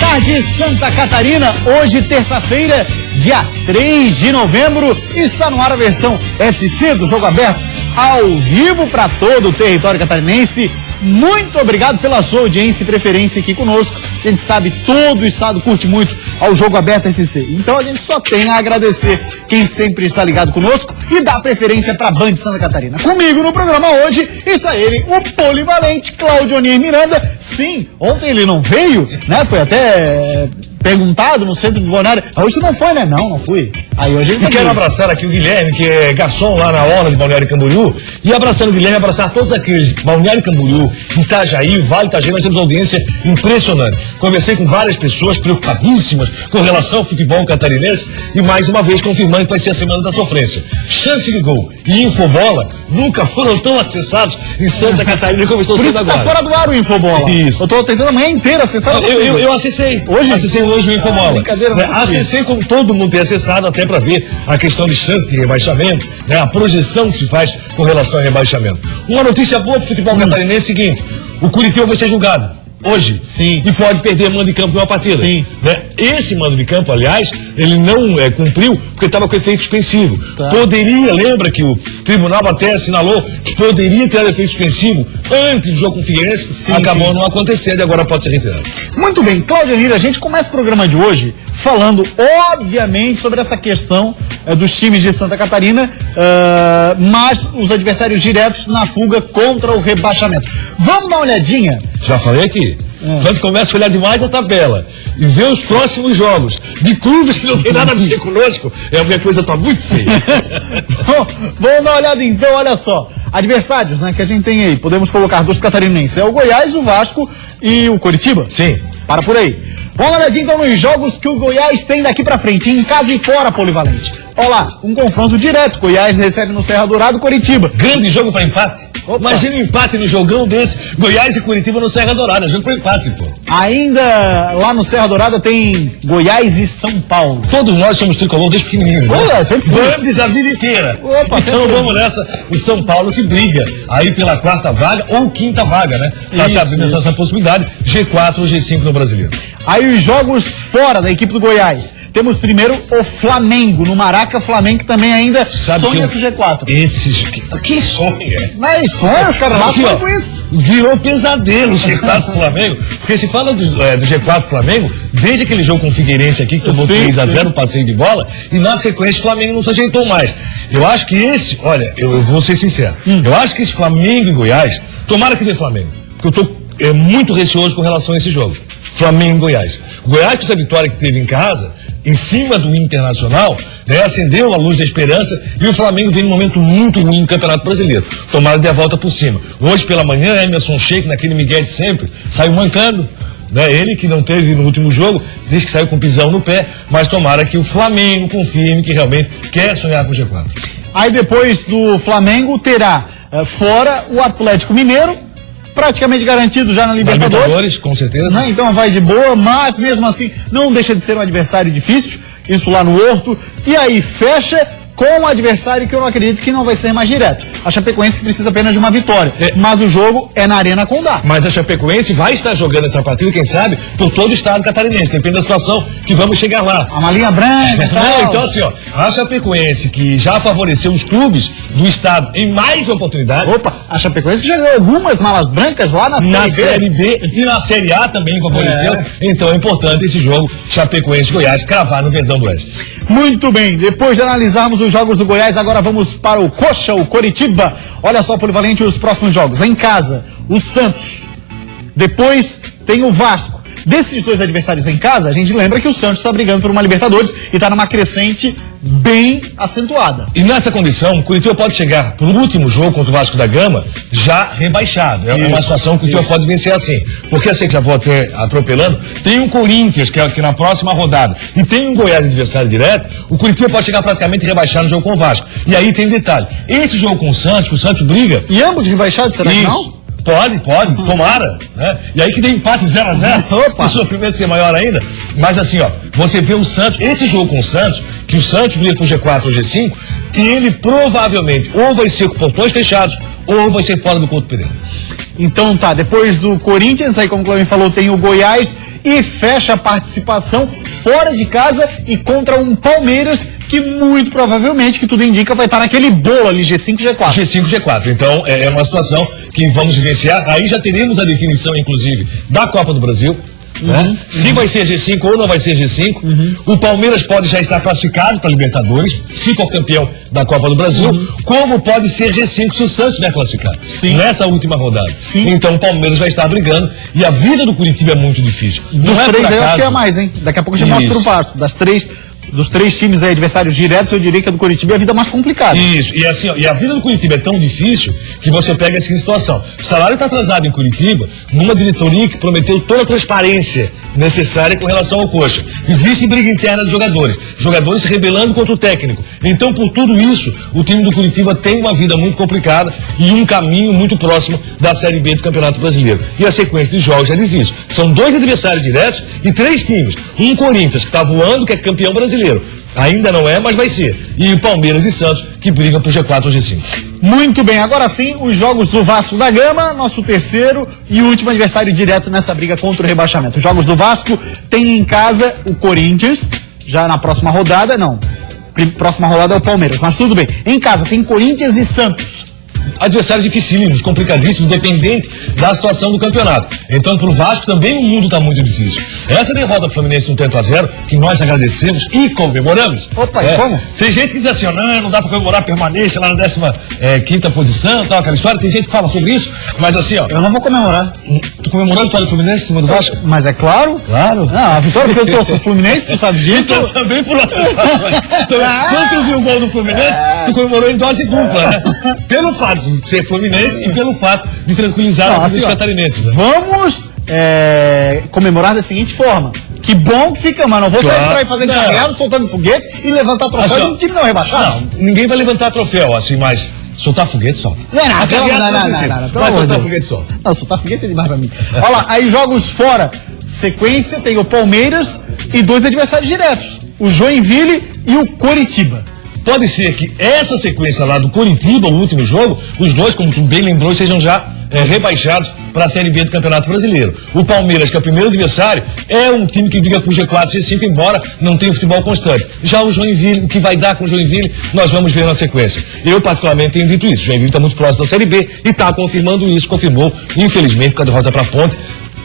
tarde, Santa Catarina. Hoje, terça-feira, dia 3 de novembro, está no ar a versão SC do Jogo Aberto, ao vivo para todo o território catarinense. Muito obrigado pela sua audiência e preferência aqui conosco. A gente sabe, todo o estado curte muito ao Jogo Aberto SC. Então a gente só tem a agradecer quem sempre está ligado conosco e dá preferência para a Band Santa Catarina. Comigo no programa hoje está ele, o polivalente Claudionir Miranda. Sim, ontem ele não veio, né? Foi até perguntado no centro do Balneário. Hoje você não foi, né? Não fui. Aí hoje ele quero abraçar aqui o Guilherme, que é garçom lá na Orla de Balneário Camboriú. E abraçando o Guilherme, abraçar todos aqueles Balneário Camboriú, Itajaí, Vale Itajaí. Nós temos uma audiência impressionante. Conversei com várias pessoas preocupadíssimas com relação ao futebol catarinense e mais uma vez confirmando que vai ser a semana da sofrência. Chance de gol e Infobola nunca foram tão acessados em Santa Catarina como estão sendo agora. Tá fora do ar o Infobola. Isso. Eu tô tentando a manhã inteira acessar. Eu acessei. Acessei hoje o Infobola. Acessei como todo mundo tem acessado, até para ver a questão de chance de rebaixamento, né, a projeção que se faz com relação ao rebaixamento. Uma notícia boa para o futebol catarinense é o seguinte: o Curitiba vai ser julgado hoje. Sim. E pode perder mando de campo em uma partida. Sim. Né? Esse mando de campo, aliás, ele não cumpriu porque estava com efeito suspensivo. Tá. Poderia, lembra que o tribunal até assinalou que poderia ter efeito suspensivo antes do jogo com o Figueirense, sim, acabou não acontecendo e agora pode ser retirado. Muito bem, Claudionir, a gente começa o programa de hoje falando, obviamente, sobre essa questão dos times de Santa Catarina, mas os adversários diretos na fuga contra o rebaixamento. Vamos dar uma olhadinha? Já falei aqui. Quando começa a olhar demais a tabela e ver os próximos jogos de clubes que não tem nada a ver conosco, é porque a coisa está muito feia. Bom, vamos dar uma olhada então, olha só. Adversários, né, que a gente tem aí, podemos colocar dos catarinenses, é o Goiás, o Vasco e o Coritiba. Sim. Para por aí. Vamos dar uma olhadinha então nos jogos que o Goiás tem daqui pra frente, em casa e fora, polivalente. Olha lá, um confronto direto. Goiás recebe no Serra Dourada o Coritiba. Grande jogo para empate. Opa. Imagina um empate no jogão desse. Goiás e Curitiba no Serra Dourada. Jogo para empate, pô. Ainda lá no Serra Dourada tem Goiás e São Paulo. Todos nós somos tricolor desde pequenininhos, né? Olha, sempre fui. Grandes a vida inteira. Opa, então vamos nessa. O São Paulo que briga aí pela quarta vaga ou quinta vaga, né? Tá se abrindo essa possibilidade. G4 ou G5 no Brasileiro. Aí os jogos fora da equipe do Goiás. Temos primeiro o Flamengo, no Maraca. Flamengo que também ainda sonha com o G4. Esses... Que sonha? Mas sonha, os caras lá Aqui, com isso. Virou pesadelo o G4 Flamengo. Porque se fala do G4 Flamengo, desde aquele jogo com o Figueirense aqui, que tomou 3-0 passeio de bola, e na sequência o Flamengo não se ajeitou mais. Eu acho que esse, olha, eu vou ser sincero, eu acho que esse Flamengo e Goiás, tomara que dê Flamengo, porque eu tô muito receoso com relação a esse jogo. Flamengo e Goiás. O Goiás, com essa vitória que teve em casa, em cima do Internacional, né, acendeu a luz da esperança, e o Flamengo vem num momento muito ruim no Campeonato Brasileiro. Tomara de a volta por cima. Hoje pela manhã, Emerson Sheik, naquele Miguel de sempre, saiu mancando. Né, ele que não teve no último jogo, diz que saiu com pisão no pé, mas tomara que o Flamengo confirme que realmente quer sonhar com o G4. Aí depois do Flamengo terá fora o Atlético Mineiro, praticamente garantido já na Libertadores, com certeza. Né? Então vai de boa, mas mesmo assim não deixa de ser um adversário difícil, isso lá no Horto. E aí fecha com um adversário que eu não acredito que não vai ser mais direto. A Chapecoense que precisa apenas de uma vitória. Mas o jogo é na Arena Condá. Mas a Chapecoense vai estar jogando essa partida, quem sabe, por todo o estado catarinense. Depende da situação que vamos chegar lá. A malinha branca e tal. Não, então assim, ó, a Chapecoense que já favoreceu os clubes do estado em mais uma oportunidade. Opa, a Chapecoense que já ganhou algumas malas brancas lá na Série B e na Série A também favoreceu. Então é importante esse jogo Chapecoense-Goiás cravar no Verdão do Oeste. Muito bem, depois de analisarmos os jogos do Goiás, agora vamos para o Coxa, o Coritiba. Olha só, polivalente, os próximos jogos. Em casa, o Santos. Depois tem o Vasco. Desses dois adversários em casa, a gente lembra que o Santos está brigando por uma Libertadores e está numa crescente bem acentuada. E nessa condição, o Curitiba pode chegar para o último jogo contra o Vasco da Gama já rebaixado. É uma situação que o Curitiba pode vencer assim. Porque eu sei que já vou até atropelando. Tem um Corinthians, que na próxima rodada, e tem um Goiás adversário direto, o Curitiba pode chegar praticamente rebaixado no jogo com o Vasco. E aí tem detalhe. Esse jogo com o Santos, que o Santos briga... E ambos rebaixados, será que não? Pode, tomara, né? E aí que tem empate 0-0, o sofrimento ser maior ainda. Mas assim, ó, você vê o Santos, esse jogo com o Santos, que o Santos briga pro G4 ou G5, e ele provavelmente ou vai ser com portões fechados, ou vai ser fora do Couto Pereira. Então tá, depois do Corinthians, aí como o Cláudio falou, tem o Goiás e fecha a participação fora de casa e contra um Palmeiras que muito provavelmente, que tudo indica, vai estar naquele bolo ali, G5, G4. G5, G4. Então é uma situação que vamos vivenciar. Aí já teremos a definição, inclusive, da Copa do Brasil. Né? Se vai ser G5 ou não vai ser G5. O Palmeiras pode já estar classificado para Libertadores, se for campeão da Copa do Brasil, como pode ser G5 se o Santos estiver classificado nessa última rodada. Então o Palmeiras vai estar brigando e a vida do Curitiba é muito difícil. Dos três aí eu acho que é mais, hein? Daqui a pouco a gente mostra o Vasco. Dos três times aí, adversários diretos, eu diria que a do Curitiba é a vida mais complicada. Isso, e assim, ó, e a vida do Curitiba é tão difícil que você pega essa situação. O salário está atrasado em Curitiba, numa diretoria que prometeu toda a transparência necessária com relação ao Coxa. Existe briga interna dos jogadores se rebelando contra o técnico. Então, por tudo isso, o time do Curitiba tem uma vida muito complicada e um caminho muito próximo da Série B do Campeonato Brasileiro. E a sequência de jogos já diz isso. São 2 adversários diretos e 3 times. Um Corinthians, que está voando, que é campeão brasileiro. Ainda não é, mas vai ser. E o Palmeiras e Santos, que brigam por G4 ou G5. Muito bem, agora sim, os jogos do Vasco da Gama, nosso terceiro e último adversário direto nessa briga contra o rebaixamento. Os jogos do Vasco tem em casa o Corinthians, já na próxima rodada, não. Próxima rodada é o Palmeiras, mas tudo bem. Em casa tem Corinthians e Santos. Adversários dificílimos, complicadíssimos, dependente da situação do campeonato. Então, pro Vasco também o mundo está muito difícil. Essa derrota pro Fluminense no 3-0, que nós agradecemos e comemoramos. Opa, e como? Tem gente que diz assim, não dá para comemorar a permanência lá na 15ª posição, tal, aquela história. Tem gente que fala sobre isso, mas assim, ó. Eu não vou comemorar. Tu comemorou a vitória do Fluminense em cima do Vasco? Mas é claro. Claro. Não, a vitória que eu torço pro Fluminense, tu sabe disso. Então, também por outras razões. Quando tu viu o gol do Fluminense, tu comemorou em dose dupla, né? Pelo fato de ser Fluminense e pelo fato de tranquilizar os catarinenses. Né? Vamos comemorar da seguinte forma. Que bom que fica, mano. Não vou sair por aí fazendo carreado, soltando foguete e levantar troféu e o time não rebaixar. Não, ninguém vai levantar troféu, assim, mas soltar foguete, solta. Não. Vai soltar foguete, solta. Não, soltar foguete é demais pra mim. Olha lá, aí jogos fora. Sequência, tem o Palmeiras e 2 adversários diretos. O Joinville e o Coritiba. Pode ser que essa sequência lá do Coritiba, o último jogo, os dois, como tu bem lembrou, sejam já rebaixados para a Série B do Campeonato Brasileiro. O Palmeiras, que é o primeiro adversário, é um time que briga por G4, G5, embora não tenha futebol constante. Já o Joinville, o que vai dar com o Joinville, nós vamos ver na sequência. Eu, particularmente, tenho dito isso. O Joinville está muito próximo da Série B e está confirmando isso. Confirmou, infelizmente, com a derrota para a Ponte.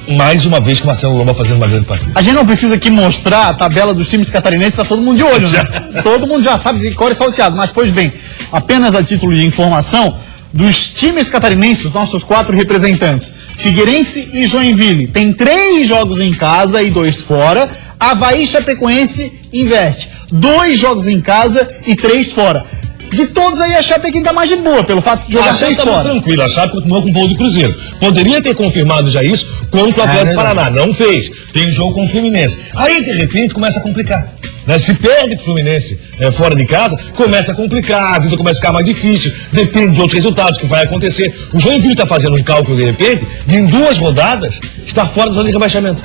Mais uma vez com o Marcelo Lomba fazendo uma grande partida. A gente não precisa aqui mostrar a tabela dos times catarinenses, tá todo mundo de olho, né? Todo mundo já sabe de cor e salteado, mas pois bem, apenas a título de informação, dos times catarinenses, nossos 4 representantes, Figueirense e Joinville, tem 3 jogos em casa e 2 fora. Avaí e Chapecoense inverte, 2 jogos em casa e 3 fora. De todos aí, a Chape é quem tá mais de boa, pelo fato de jogar 3 fora. Tranquilo, a Chape continuou com o voo do Cruzeiro. Poderia ter confirmado já isso contra o Atlético do Paraná, não fez. Tem jogo com o Fluminense. Aí, de repente, começa a complicar. Né? Se perde pro Fluminense fora de casa, começa a complicar, a vida começa a ficar mais difícil, depende de outros resultados que vai acontecer. O Joinville tá fazendo um cálculo, de repente, de em 2 rodadas, estar fora da zona de rebaixamento.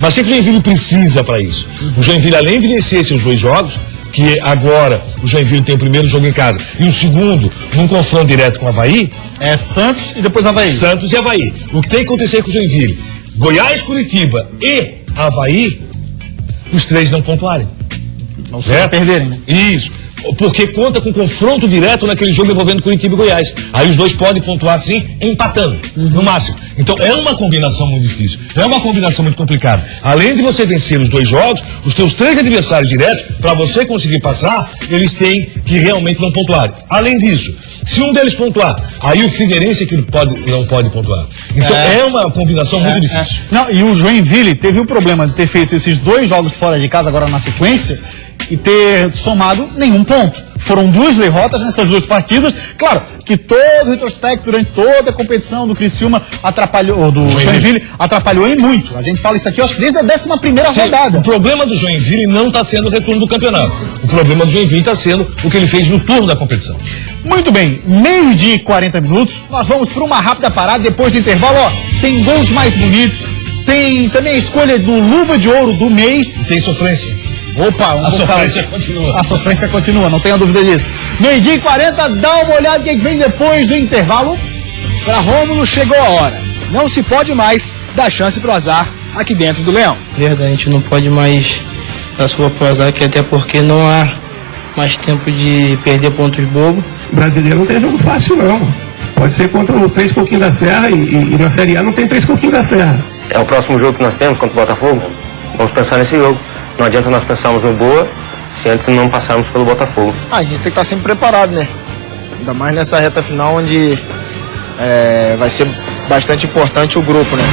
Mas o que o Joinville precisa para isso? O Joinville, além de vencer esses 2 jogos, que agora o Joinville tem o primeiro jogo em casa e o segundo num confronto direto com o Avaí, é Santos e depois Avaí. Santos e Avaí. O que tem que acontecer com o Joinville? Goiás, Curitiba e Avaí, os 3 não pontuarem. Não se perderem, né? Isso. Porque conta com confronto direto naquele jogo envolvendo Curitiba e Goiás. Aí os 2 podem pontuar sim, empatando, no máximo. Então é uma combinação muito difícil, é uma combinação muito complicada. Além de você vencer os 2 jogos, os teus 3 adversários diretos, para você conseguir passar, eles têm que realmente não pontuarem. Além disso, se um deles pontuar, aí o Figueirense que não pode pontuar. Então é uma combinação muito difícil. Não, e o Joinville teve o problema de ter feito esses 2 jogos fora de casa agora na sequência e ter somado nenhum ponto. Foram 2 derrotas nessas 2 partidas. Claro que todo o retrospecto durante toda a competição do Criciúma atrapalhou, do Joinville atrapalhou em muito. A gente fala isso aqui, eu acho que desde a 11ª rodada. O problema do Joinville não está sendo o retorno do campeonato. O problema do Joinville está sendo o que ele fez no turno da competição. Muito bem, 12h e 40 minutos. Nós vamos para uma rápida parada depois do intervalo. Ó, tem gols mais bonitos. Tem também a escolha do Luva de Ouro do mês. Tem sofrência. Opa, a sofrência continua. A sofrência continua, não tenha dúvida disso. 12h e 40, dá uma olhada o que vem depois do intervalo. Para Rômulo chegou a hora. Não se pode mais dar chance pro azar aqui dentro do Leão. Verdade, a gente não pode mais dar sua pro azar, que até porque não há mais tempo de perder pontos bobos. Brasileiro não tem jogo fácil, não. Pode ser contra o 3 Coquinhos da Serra e na Série A não tem 3 Coquinhos da Serra. É o próximo jogo que nós temos contra o Botafogo. Vamos pensar nesse jogo. Não adianta nós pensarmos no Boa se antes não passarmos pelo Botafogo. A gente tem que estar sempre preparado, né? Ainda mais nessa reta final onde vai ser bastante importante o grupo, né?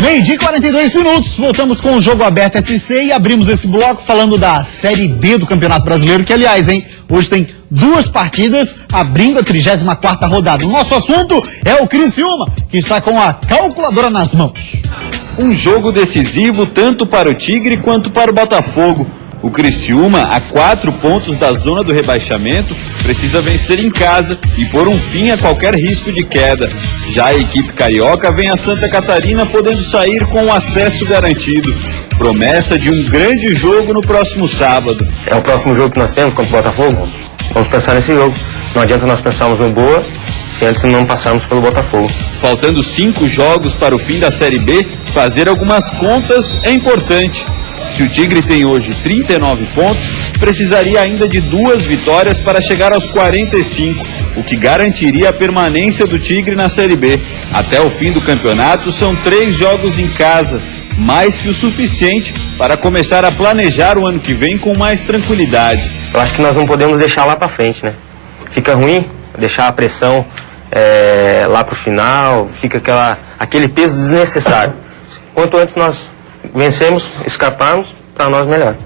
Meio-dia e 42 minutos, voltamos com o Jogo Aberto SC e abrimos esse bloco falando da Série B do Campeonato Brasileiro, que aliás, hoje tem 2 partidas abrindo a 34ª rodada. O nosso assunto é o Criciúma, que está com a calculadora nas mãos. Um jogo decisivo tanto para o Tigre quanto para o Botafogo. O Criciúma, a 4 pontos da zona do rebaixamento, precisa vencer em casa e pôr um fim a qualquer risco de queda. Já a equipe carioca vem a Santa Catarina podendo sair com o acesso garantido. Promessa de um grande jogo no próximo sábado. É o próximo jogo que nós temos contra o Botafogo. Vamos pensar nesse jogo. Não adianta nós pensarmos no Boa se antes não passarmos pelo Botafogo. Faltando 5 jogos para o fim da Série B, fazer algumas contas é importante. Se o Tigre tem hoje 39 pontos, precisaria ainda de 2 vitórias para chegar aos 45, o que garantiria a permanência do Tigre na Série B. Até o fim do campeonato, são 3 jogos em casa, mais que o suficiente para começar a planejar o ano que vem com mais tranquilidade. Eu acho que nós não podemos deixar lá para frente, né? Fica ruim deixar a pressão lá pro final, fica aquele peso desnecessário. Quanto antes nós vencemos, escaparmos, para nós melhor.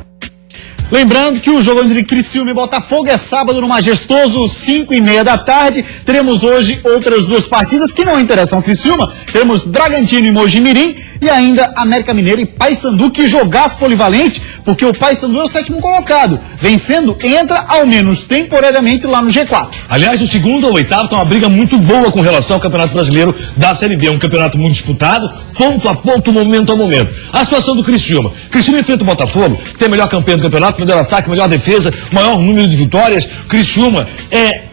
Lembrando que o jogo entre Criciúma e Botafogo é sábado no Majestoso, 5h30 da tarde. Teremos hoje outras 2 partidas que não interessam ao Criciúma. Teremos Bragantino e Mojimirim e ainda América Mineiro e Paysandu, que jogasse polivalente, porque o Paysandu é o 7º colocado. Vencendo, entra ao menos temporariamente lá no G4. Aliás, o 2º ao 8º tá uma briga muito boa com relação ao Campeonato Brasileiro da Série B. É um campeonato muito disputado, ponto a ponto, momento a momento. A situação do Criciúma. Criciúma enfrenta o Botafogo, tem a melhor campanha do campeonato, melhor ataque, melhor defesa, maior número de vitórias. Criciúma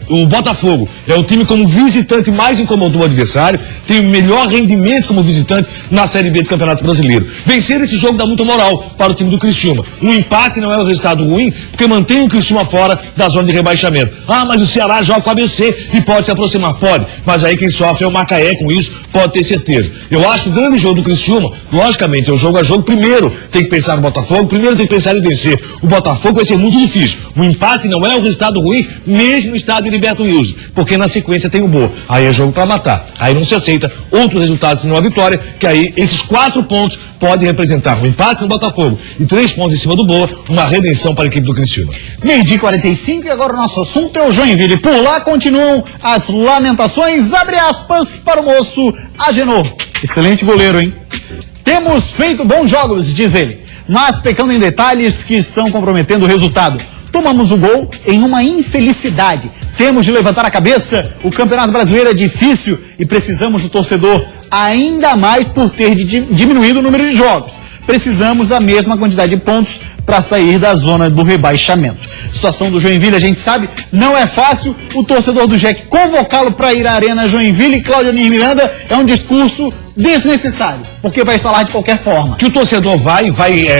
o Botafogo é o time como visitante mais incomodou o adversário, tem o melhor rendimento como visitante na Série B do Campeonato Brasileiro. Vencer esse jogo dá muita moral para o time do Criciúma. Um empate não é um resultado ruim, porque mantém o Criciúma fora da zona de rebaixamento. Ah, mas o Ceará joga com o ABC e pode se aproximar. Pode, mas aí quem sofre é o Macaé com isso, pode ter certeza. Eu acho o grande jogo do Criciúma, logicamente, é um jogo a jogo. Primeiro tem que pensar no Botafogo, primeiro tem que pensar em vencer. O Botafogo vai ser muito difícil. O empate não é um resultado ruim, mesmo no estádio Heriberto Wilson, porque na sequência tem o Boa. Aí é jogo para matar. Aí não se aceita outro resultado senão a vitória, que aí esses 4 pontos podem representar um empate no Botafogo e 3 pontos em cima do Boa, uma redenção para a equipe do Criciúma. Meio-dia e 45 e agora o nosso assunto é o Joinville. Por lá continuam as lamentações, abre aspas, para o moço Agenor. Excelente goleiro, hein? Temos feito bons jogos, diz ele, mas pecando em detalhes que estão comprometendo o resultado. Tomamos o gol em uma infelicidade. Temos de levantar a cabeça, o Campeonato Brasileiro é difícil e precisamos do torcedor ainda mais por ter diminuído o número de jogos. Precisamos da mesma quantidade de pontos para sair da zona do rebaixamento. Situação do Joinville, a gente sabe, não é fácil. O torcedor do JEC convocá-lo para ir à Arena Joinville e Cláudio Miranda é um discurso desnecessário, porque vai instalar de qualquer forma. Que o torcedor vai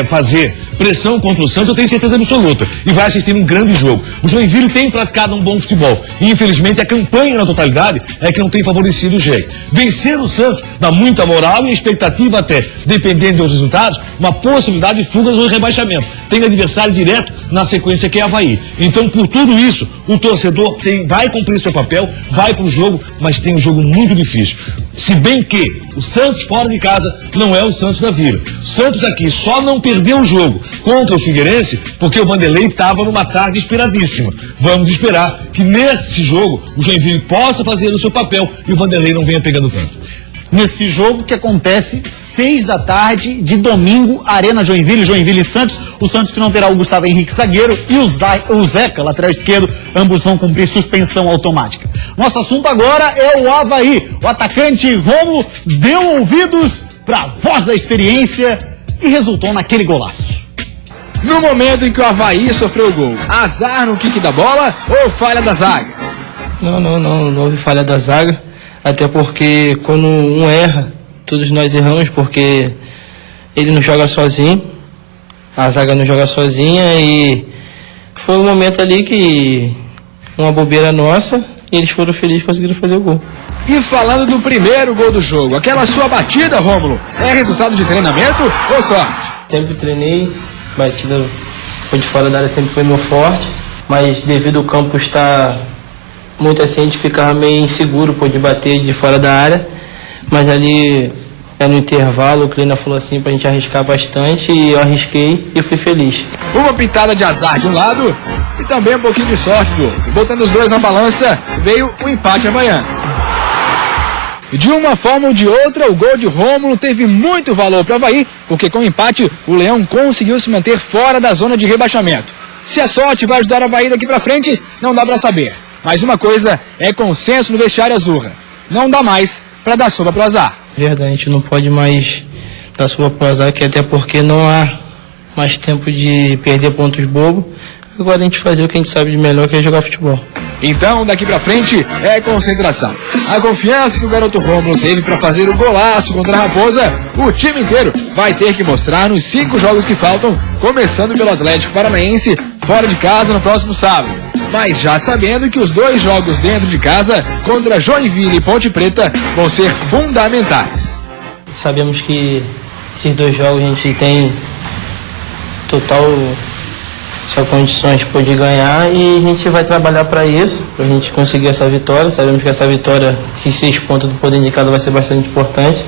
fazer pressão contra o Santos, eu tenho certeza absoluta, e vai assistir um grande jogo. O Joinville tem praticado um bom futebol, e infelizmente a campanha na totalidade é que não tem favorecido o JEC. Vencer o Santos dá muita moral e expectativa até, dependendo dos resultados, uma possibilidade de fuga do rebaixamento. Tem adversário direto na sequência que é Avaí. Então, por tudo isso, o torcedor vai cumprir seu papel, vai pro jogo, mas tem um jogo muito difícil. Se bem que o Santos fora de casa não é o Santos da Vila. O Santos aqui só não perdeu o jogo contra o Figueirense porque o Vanderlei estava numa tarde inspiradíssima. Vamos esperar que nesse jogo o Joinville possa fazer o seu papel e o Vanderlei não venha pegando tanto. Nesse jogo que acontece 6 da tarde de domingo, Arena Joinville, Joinville e Santos. O Santos que não terá o Gustavo Henrique zagueiro e o Zeca, lateral esquerdo, ambos vão cumprir suspensão automática. Nosso assunto agora é o Avaí. O atacante Rômulo deu ouvidos para a voz da experiência e resultou naquele golaço. No momento em que o Avaí sofreu o gol, azar no kick da bola ou falha da zaga? Não houve falha da zaga, até porque quando um erra, todos nós erramos, porque ele não joga sozinho, a zaga não joga sozinha, e foi um momento ali que uma bobeira nossa, e eles foram felizes e conseguiram fazer o gol. E falando do primeiro gol do jogo, aquela sua batida, Rômulo, é resultado de treinamento ou sorte? Sempre treinei, batida de fora da área sempre foi meu forte, mas devido ao campo estar muito assim, a gente ficava meio inseguro de bater de fora da área, mas ali no intervalo o Kleina falou assim pra gente arriscar bastante e eu arrisquei e fui feliz. Uma pitada de azar de um lado e também um pouquinho de sorte do outro. Botando os dois na balança, veio o empate amanhã. De uma forma ou de outra, o gol de Rômulo teve muito valor para o Avaí, porque com o empate, o Leão conseguiu se manter fora da zona de rebaixamento. Se a sorte vai ajudar o Avaí daqui para frente, não dá para saber. Mas uma coisa é consenso no vestiário azurra. Não dá mais para dar sopa pro azar. Verdade, a gente não pode mais dar sopa pro azar, que até porque não há mais tempo de perder pontos bobos. Agora a gente fazer o que a gente sabe de melhor, que é jogar futebol. Então, daqui pra frente, é concentração. A confiança que o garoto Rômulo teve pra fazer o golaço contra a Raposa, o time inteiro vai ter que mostrar nos 5 jogos que faltam, começando pelo Atlético Paranaense, fora de casa no próximo sábado. Mas já sabendo que os 2 jogos dentro de casa, contra Joinville e Ponte Preta, vão ser fundamentais. Sabemos que esses 2 jogos a gente tem total só condições de ganhar e a gente vai trabalhar para isso, para a gente conseguir essa vitória. Sabemos que essa vitória, esses 6 pontos do poder indicado, vai ser bastante importante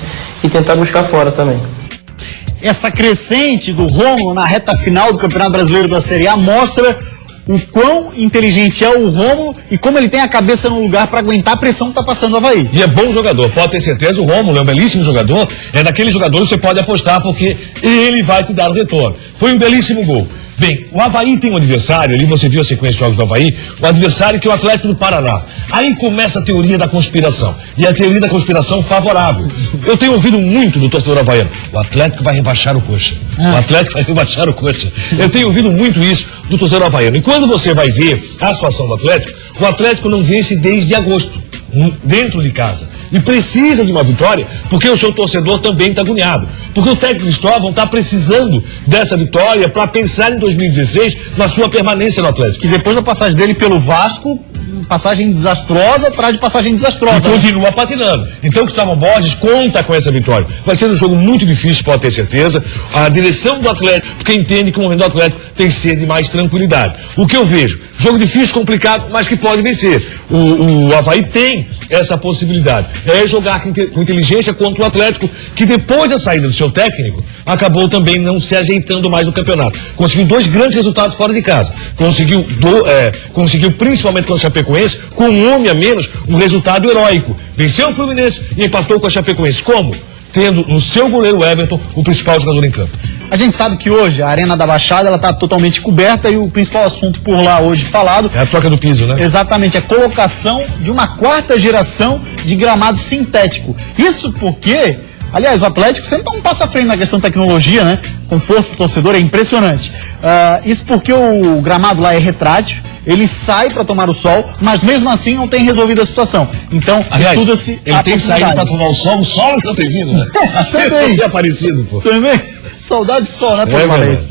e tentar buscar fora também. Essa crescente do Rômulo na reta final do Campeonato Brasileiro da Série A mostra o quão inteligente é o Rômulo e como ele tem a cabeça no lugar para aguentar a pressão que está passando o Avaí. E é bom jogador, pode ter certeza, o Rômulo é um belíssimo jogador, é daquele jogador que você pode apostar porque ele vai te dar o retorno. Foi um belíssimo gol. Bem, o Avaí tem um adversário, ali você viu a sequência de jogos do Avaí, o adversário que é o Atlético do Paraná. Aí começa a teoria da conspiração, e a teoria da conspiração favorável. Eu tenho ouvido muito do torcedor havaiano, o Atlético vai rebaixar o Coxa, o Atlético vai rebaixar o Coxa. Eu tenho ouvido muito isso do torcedor havaiano. E quando você vai ver a situação do Atlético, o Atlético não vence desde agosto, dentro de casa. E precisa de uma vitória, porque o seu torcedor também está agoniado. Porque o técnico Cristóvão está precisando dessa vitória para pensar em 2016 na sua permanência no Atlético. E depois da passagem dele pelo Vasco, passagem desastrosa atrás de passagem desastrosa. E continua patinando. Então o Cristóvão Borges conta com essa vitória. Vai ser um jogo muito difícil, pode ter certeza. A direção do Atlético, porque entende que o momento do Atlético tem que ser de mais tranquilidade. O que eu vejo? Jogo difícil, complicado, mas que pode vencer. O Avaí tem essa possibilidade. É jogar com inteligência contra o Atlético, que depois da saída do seu técnico, acabou também não se ajeitando mais no campeonato. Conseguiu 2 grandes resultados fora de casa. Conseguiu principalmente com o Chapecoense, com um homem a menos, um resultado heróico. Venceu o Fluminense e empatou com a Chapecoense. Como? Tendo no seu goleiro Everton o principal jogador em campo. A gente sabe que hoje a Arena da Baixada está totalmente coberta e o principal assunto por lá hoje falado é a troca do piso, né? Exatamente, a colocação de uma 4ª geração de gramado sintético. Isso porque, aliás, o Atlético sempre está um passo à frente na questão de tecnologia, né? Conforto do torcedor é impressionante. Isso porque o gramado lá é retrátil, ele sai para tomar o sol, mas mesmo assim não tem resolvido a situação. Então, estuda-se ele tem saído para tomar o sol que não tem vindo, né? Também. Tem aparecido, pô. Também. Saudade de sol, né, Pô?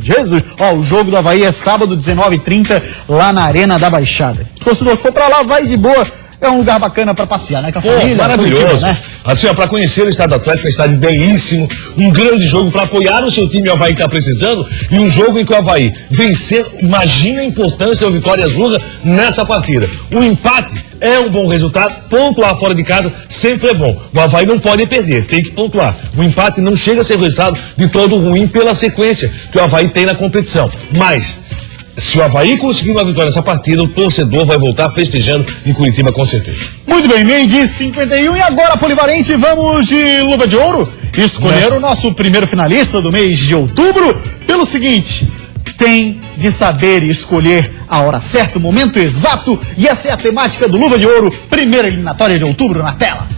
Jesus. Ó, o jogo do Avaí é sábado, 19h30, lá na Arena da Baixada. Se o torcedor for pra lá, vai de boa. É um lugar bacana pra passear, né? Com a família. Maravilhoso. Né? Assim, ó, pra conhecer o estado do Atlético, é um estádio belíssimo, um grande jogo pra apoiar o seu time, o Avaí tá precisando, e um jogo em que o Avaí vencer, imagina a importância da vitória azul nessa partida. O empate é um bom resultado, pontuar fora de casa sempre é bom. O Avaí não pode perder, tem que pontuar. O empate não chega a ser resultado de todo ruim pela sequência que o Avaí tem na competição. Mas se o Avaí conseguir uma vitória nessa partida, o torcedor vai voltar festejando em Curitiba com certeza. Muito bem, meio-dia 51 e agora, Polivalente, vamos de luva de ouro escolher o nosso primeiro finalista do mês de outubro pelo seguinte: tem de saber escolher a hora certa, o momento exato, e essa é a temática do Luva de Ouro, primeira eliminatória de outubro na tela.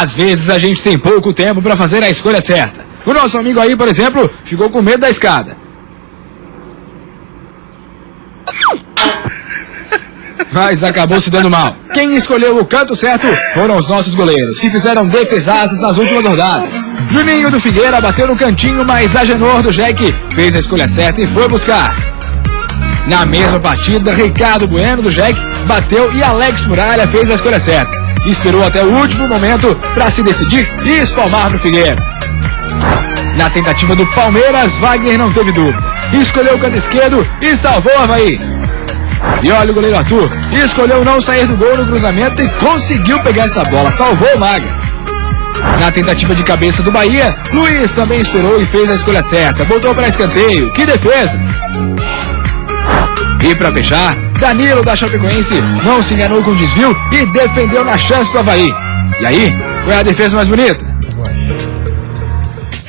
Às vezes a gente tem pouco tempo para fazer a escolha certa. O nosso amigo aí, por exemplo, ficou com medo da escada. Mas acabou se dando mal. Quem escolheu o canto certo foram os nossos goleiros, que fizeram defesaças nas últimas rodadas. Juninho do Figueira bateu no cantinho, mas Agenor do Jack fez a escolha certa e foi buscar. Na mesma partida, Ricardo Bueno do Jack bateu e Alex Muralha fez a escolha certa. Esperou até o último momento para se decidir e espalmar no Figueira. Na tentativa do Palmeiras, Wagner não teve dúvida. Escolheu o canto esquerdo e salvou o Avaí. E olha o goleiro Arthur, escolheu não sair do gol no cruzamento e conseguiu pegar essa bola, salvou o Maga. Na tentativa de cabeça do Bahia, Luiz também esperou e fez a escolha certa, botou para escanteio, que defesa! E para fechar, Danilo da Chapecoense não se enganou com o desvio e defendeu na chance do Avaí. E aí, qual é a defesa mais bonita?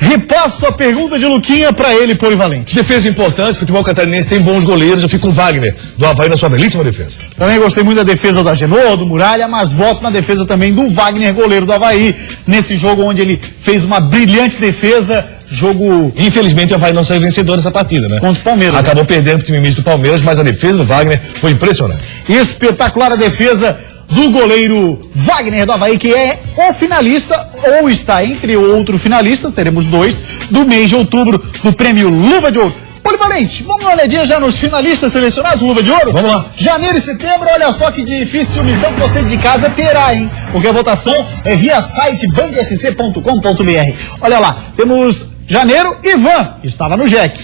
Repasso a pergunta de Luquinha para ele, polivalente. Defesa importante, futebol catarinense tem bons goleiros, eu fico com o Wagner, do Avaí, na sua belíssima defesa. Também gostei muito da defesa do Agenor, do Muralha, mas voto na defesa também do Wagner, goleiro do Avaí, nesse jogo onde ele fez uma brilhante defesa, jogo... Infelizmente o Avaí não saiu vencedor nessa partida, né? Contra o Palmeiras. Acabou perdendo pro time misto do Palmeiras, mas a defesa do Wagner foi impressionante. Espetacular a defesa do goleiro Wagner do Avaí, que é o finalista, ou está entre outro finalista, teremos 2, do mês de outubro, do prêmio Luva de Ouro. Polivalente, vamos dar uma olhadinha já nos finalistas selecionados, Luva de Ouro? Vamos lá. Janeiro e setembro, olha só que difícil missão que você de casa terá, hein? Porque a votação é via site bandsc.com.br. Olha lá, temos janeiro, Ivan, estava no Jack.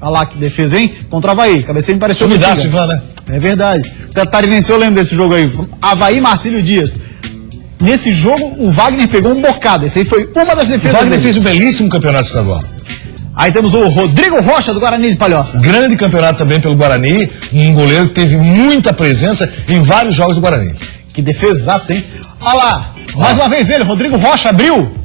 Olha lá que defesa, hein? Contra o Avaí, cabeceio me pareceu Sumidaço, Ivan, né? É verdade. Catarinense, eu lembro desse jogo aí. Avaí, Marcílio Dias. Nesse jogo, o Wagner pegou um bocado. Esse aí foi uma das defesas. O Wagner dele. fez um belíssimo campeonato estadual. Aí temos o Rodrigo Rocha, do Guarani de Palhoça. Grande campeonato também pelo Guarani. Um goleiro que teve muita presença em vários jogos do Guarani. Que defesaça, hein? Olha lá. Mais uma vez ele, Rodrigo Rocha, abriu.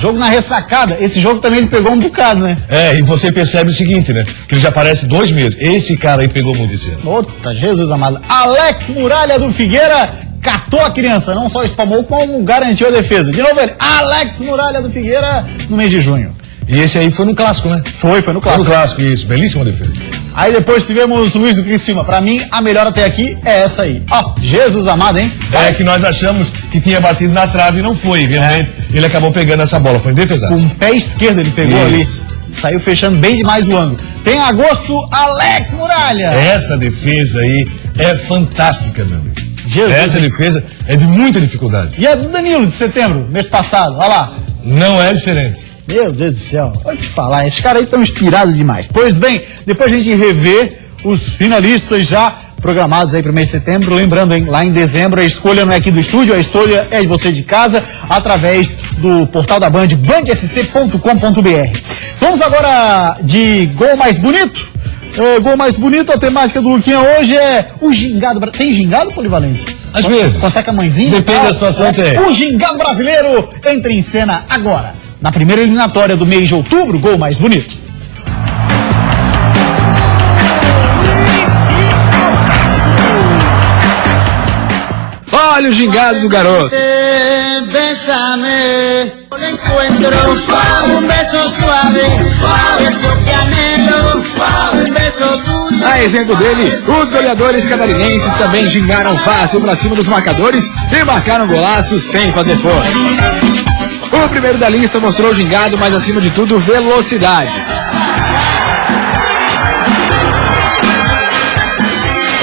Jogo na ressacada. Esse jogo também ele pegou um bocado, né? É, e você percebe o seguinte, né? Que ele já aparece 2 meses. Esse cara aí pegou muito esse ano. Outra, Jesus amado. Alex Muralha do Figueira catou a criança. Não só espalmou, como garantiu a defesa. De novo ele. Alex Muralha do Figueira no mês de junho. E esse aí foi no clássico, né? Foi no clássico. Foi no clássico, isso. Belíssima defesa. Aí depois tivemos Luiz do Criciúma. Pra mim, a melhor até aqui é essa aí. Ó, Jesus amado, hein? É que nós achamos que tinha batido na trave e não foi. Realmente, ele acabou pegando essa bola. Foi defesaço. Com o pé esquerdo ele pegou Isso. ali. Saiu fechando bem demais o ângulo. Tem agosto, Alex Muralha. Essa defesa aí é fantástica, meu amigo. Jesus. Essa defesa é de muita dificuldade. E a do Danilo, de setembro, mês passado. Olha lá. Não é diferente. Meu Deus do céu, pode te falar, esses caras aí estão inspirados demais. Pois bem, depois a gente revê os finalistas já programados aí para o mês de setembro. Lembrando, hein, lá em dezembro a escolha não é aqui do estúdio, a escolha é de você de casa, através do portal da Band, bandsc.com.br. Vamos agora de gol mais bonito. Gol mais bonito, a temática do Luquinha hoje é o gingado. Tem gingado, Polivalente? Às vezes. Consegue a mãezinha? Depende da situação, tem. O gingado brasileiro entra em cena agora. Na primeira eliminatória do mês de outubro, gol mais bonito. Olha o gingado do garoto. A exemplo dele, os goleadores catarinenses também gingaram fácil pra cima dos marcadores e marcaram golaço sem fazer força. O primeiro da lista mostrou gingado, mas acima de tudo, velocidade.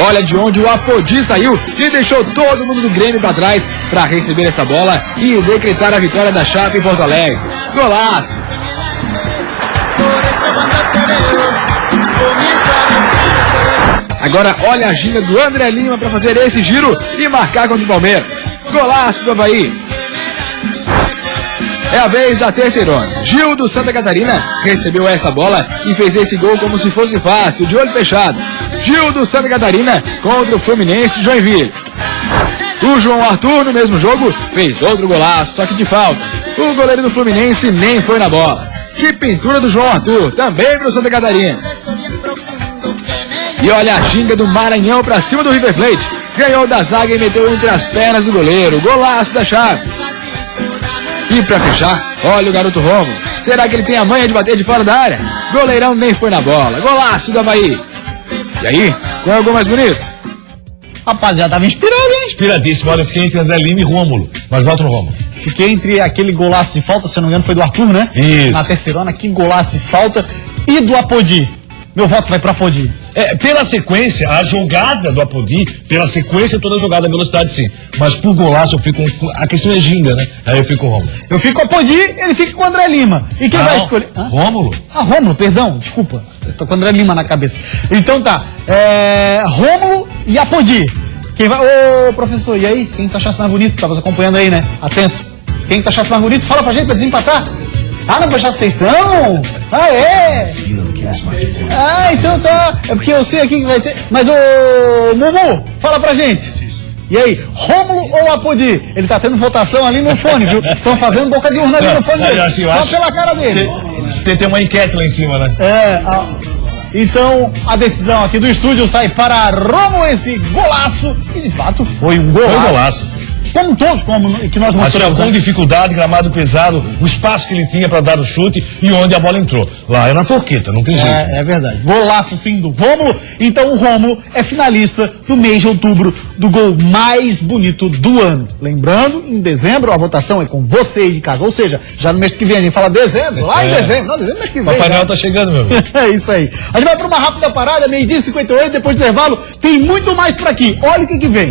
Olha de onde o Apodi saiu e deixou todo mundo do Grêmio para trás para receber essa bola e decretar a vitória da Chape em Porto Alegre. Golaço! Agora olha a ginga do André Lima para fazer esse giro e marcar contra o Palmeiras. Golaço do Avaí! É a vez da terceirona. Gil do Santa Catarina recebeu essa bola e fez esse gol como se fosse fácil, de olho fechado. Gil do Santa Catarina contra o Fluminense de Joinville. O João Arthur, no mesmo jogo, fez outro golaço, só que de falta. O goleiro do Fluminense nem foi na bola. Que pintura do João Arthur, também pro Santa Catarina. E olha a ginga do Maranhão pra cima do River Plate. Ganhou da zaga e meteu entre as pernas do goleiro. Golaço da Chape. E pra fechar, olha o garoto Romulo. Será que ele tem a manha de bater de fora da área? Goleirão nem foi na bola. Golaço do Avaí. E aí, qual é o gol mais bonito? Rapaziada, tava inspirado, hein? Inspiradíssimo. Olha, eu fiquei entre André Lima e Rômulo. Mas volta no Rômulo. Fiquei entre aquele golaço de falta, se eu não me engano, foi do Arthur, né? Isso. Na terceirona, que golaço de falta. E do Apodi. Meu voto vai pro Apodi. Pela sequência, a jogada do Apodi, pela sequência, toda a jogada, a velocidade sim. Mas por golaço eu fico com. A questão é ginga, né? Aí eu fico com o Rômulo. Eu fico com o Apodi, ele fica com o André Lima. E quem vai escolher? Rômulo? Rômulo, perdão, desculpa. Eu tô com o André Lima na cabeça. Então tá. Rômulo e Apodi. Quem vai. Ô, professor, e aí? Quem tu achasse mais bonito? Tava acompanhando aí, né? Atento. Quem tu achasse mais bonito? Fala pra gente pra desempatar. Não prestasse atenção? Então tá. É porque eu sei aqui que vai ter. Mas ô Mumu, fala pra gente. E aí, Rômulo ou Apodi? Ele tá tendo votação ali no fone, viu? Estão fazendo boca de urna ali no fone dele. Só pela cara dele. Tem uma enquete lá em cima, né? Então, a decisão aqui do estúdio sai para Rômulo, esse golaço. E de fato foi um golaço. Foi um golaço. Como todos, que nós mostramos. Com dificuldade, gramado pesado, o espaço que ele tinha para dar o chute e onde a bola entrou. Lá é na forqueta, não tem jeito. É verdade. Golaço sim do Rômulo. Então o Rômulo é finalista do mês de outubro do gol mais bonito do ano. Lembrando, em dezembro a votação é com vocês de casa. Ou seja, já no mês que vem, a gente fala dezembro, lá em dezembro. Não, dezembro é mês que vem. Papai Noel tá chegando, meu amigo. É isso aí. A gente vai para uma rápida parada, 12h58, depois do intervalo. Tem muito mais por aqui. Olha o que vem.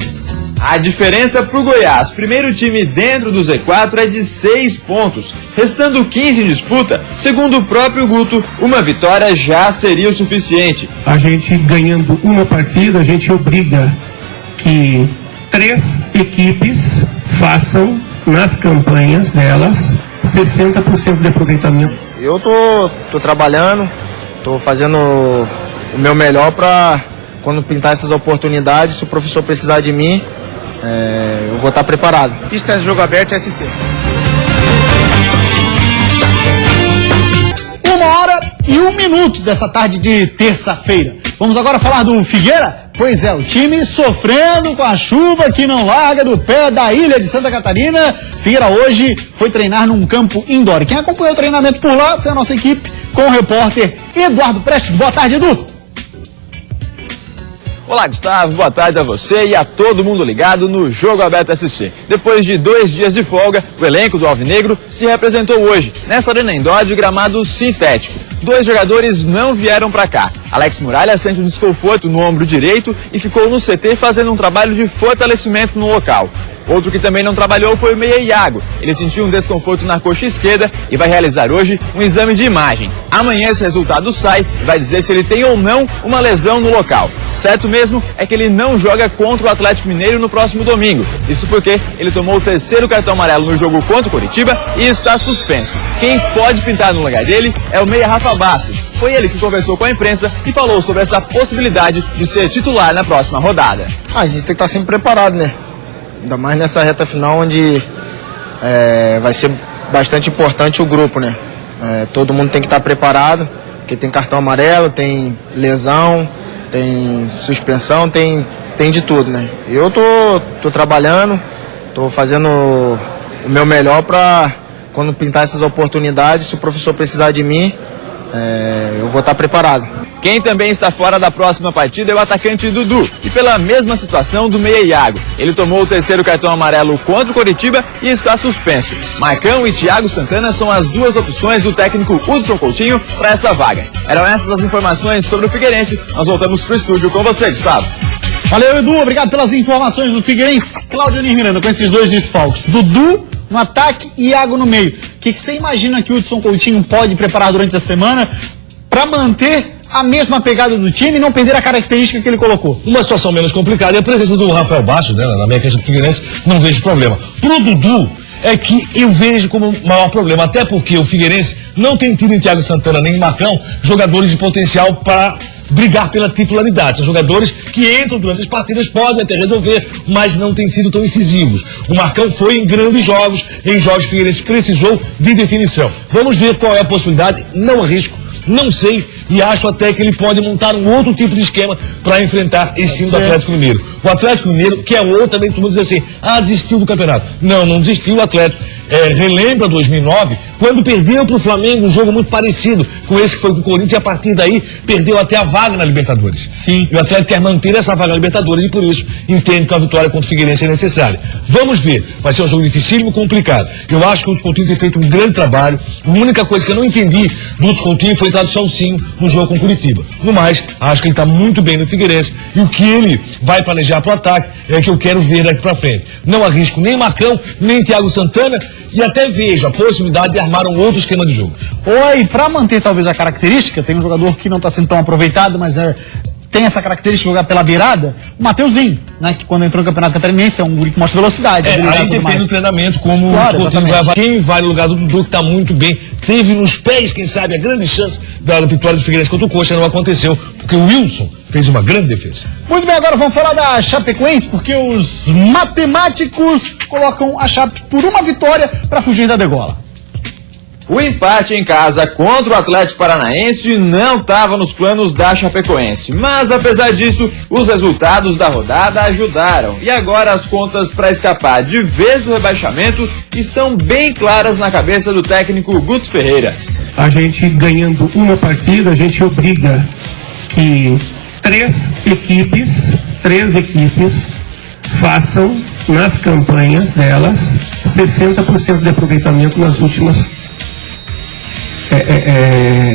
A diferença para o Goiás, primeiro time dentro do Z4, é de 6 pontos. Restando 15 em disputa, segundo o próprio Guto, uma vitória já seria o suficiente. A gente ganhando uma partida, a gente obriga que 3 equipes façam nas campanhas delas 60% de aproveitamento. Eu tô trabalhando, tô fazendo o meu melhor para quando pintar essas oportunidades, se o professor precisar de mim, eu vou estar preparado. Isso é jogo aberto SC. 1h01 dessa tarde de terça-feira. Vamos agora falar do Figueira? Pois é, o time sofrendo com a chuva que não larga do pé da ilha de Santa Catarina. Figueira hoje foi treinar num campo indoor. Quem acompanhou o treinamento por lá foi a nossa equipe com o repórter Eduardo Prestes. Boa tarde, Edu. Olá, Gustavo, boa tarde a você e a todo mundo ligado no Jogo Aberto SC. Depois de 2 dias de folga, o elenco do Alvinegro se representou hoje, nessa arena indoor de gramado sintético. 2 jogadores não vieram para cá. Alex Muralha sente um desconforto no ombro direito e ficou no CT fazendo um trabalho de fortalecimento no local. Outro que também não trabalhou foi o meia Iago. Ele sentiu um desconforto na coxa esquerda e vai realizar hoje um exame de imagem. Amanhã esse resultado sai e vai dizer se ele tem ou não uma lesão no local. Certo mesmo é que ele não joga contra o Atlético Mineiro no próximo domingo. Isso porque ele tomou o 3º cartão amarelo no jogo contra o Coritiba e está suspenso. Quem pode pintar no lugar dele é o meia Rafa Bastos. Foi ele que conversou com a imprensa e falou sobre essa possibilidade de ser titular na próxima rodada. A gente tem que estar sempre preparado, né? Ainda mais nessa reta final onde vai ser bastante importante o grupo, né? Todo mundo tem que estar preparado, porque tem cartão amarelo, tem lesão, tem suspensão, tem de tudo, né? Eu tô trabalhando, tô fazendo o meu melhor para quando pintar essas oportunidades, se o professor precisar de mim, eu vou estar preparado. Quem também está fora da próxima partida é o atacante Dudu, e pela mesma situação do meia Iago. Ele tomou o 3º cartão amarelo contra o Coritiba e está suspenso. Marcão e Thiago Santana são as 2 opções do técnico Hudson Coutinho para essa vaga. Eram essas as informações sobre o Figueirense. Nós voltamos para o estúdio com você, Gustavo. Valeu, Edu. Obrigado pelas informações do Figueirense. Cláudio Miranda com esses 2 desfalques. Dudu no ataque e Iago no meio. O que você imagina que o Hudson Coutinho pode preparar durante a semana para manter a mesma pegada do time e não perder a característica que ele colocou? Uma situação menos complicada e a presença do Rafael Bastos, né, na minha questão do Figueirense, não vejo problema. Pro Dudu, é que eu vejo como maior problema, até porque o Figueirense não tem tido em Thiago Santana nem em Marcão jogadores de potencial para brigar pela titularidade. São jogadores que entram durante as partidas, podem até resolver, mas não têm sido tão incisivos. O Marcão foi em grandes jogos, em jogos que o Figueirense precisou de definição. Vamos ver qual é a possibilidade, não arrisco, não sei, e acho até que ele pode montar um outro tipo de esquema para enfrentar esse time do Atlético Mineiro. O Atlético Mineiro, que é outro também, todo mundo diz assim, desistiu do campeonato. Não desistiu o Atlético. relembra 2009, quando perdeu para o Flamengo um jogo muito parecido com esse que foi com o Corinthians, e a partir daí perdeu até a vaga na Libertadores. Sim. E o Atlético quer manter essa vaga na Libertadores e por isso entende que a vitória contra o Figueirense é necessária. Vamos ver, vai ser um jogo dificílimo e complicado. Eu acho que o Lúcio Coutinho tem feito um grande trabalho. A única coisa que eu não entendi do Lúcio Coutinho foi entrar do Salsinho no jogo com o Curitiba. No mais, acho que ele está muito bem no Figueirense e o que ele vai planejar para o ataque é que eu quero ver daqui para frente. Não arrisco nem Marcão, nem Thiago Santana e até vejo a possibilidade de armar um outro esquema de jogo. Oi, para manter talvez a característica, tem um jogador que não está sendo tão aproveitado, mas tem essa característica de jogar pela beirada, o Mateuzinho, né, que quando entrou no Campeonato Catarinense é um guri que mostra velocidade. Aí depende do treinamento, como o Coutinho vai. Quem vai no lugar do Dudu, que está muito bem, teve nos pés, quem sabe, a grande chance da vitória do Figueirense contra o Coxa, não aconteceu, porque o Wilson fez uma grande defesa. Muito bem, agora vamos falar da Chapecoense, porque os matemáticos colocam a Chape por uma vitória para fugir da degola. O empate em casa contra o Atlético Paranaense não estava nos planos da Chapecoense, mas apesar disso, os resultados da rodada ajudaram e agora as contas para escapar de vez do rebaixamento estão bem claras na cabeça do técnico Guto Ferreira. A gente ganhando uma partida, a gente obriga que três equipes façam nas campanhas delas 60% de aproveitamento nas últimas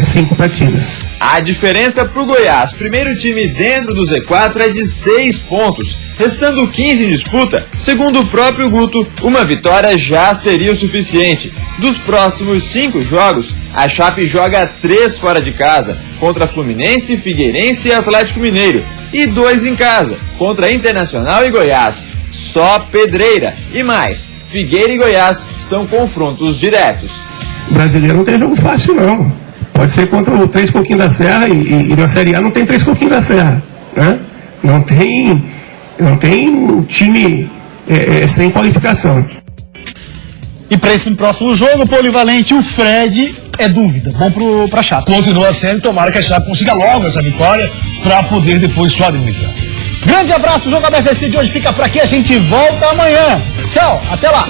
5 partidas. A diferença para o Goiás, primeiro time dentro do Z4, é de 6 pontos, restando 15 em disputa. Segundo o próprio Guto, uma vitória já seria o suficiente. Dos próximos 5 jogos, a Chape joga 3 fora de casa, contra Fluminense, Figueirense e Atlético Mineiro, e 2 em casa, contra Internacional e Goiás. Só pedreira. E mais, Figueira e Goiás são confrontos diretos. O brasileiro não tem jogo fácil, não. Pode ser contra o Três Coquinhos da Serra e na Série A não tem Três Coquinhos da Serra, né? Não tem time sem qualificação. E para esse próximo jogo, polivalente, o Fred é dúvida. Bom pra Chape. Continua sendo, tomara que a Chape consiga logo essa vitória para poder depois só administrar. Grande abraço, o Jogo da FC de hoje fica por aqui, a gente volta amanhã. Tchau, até lá.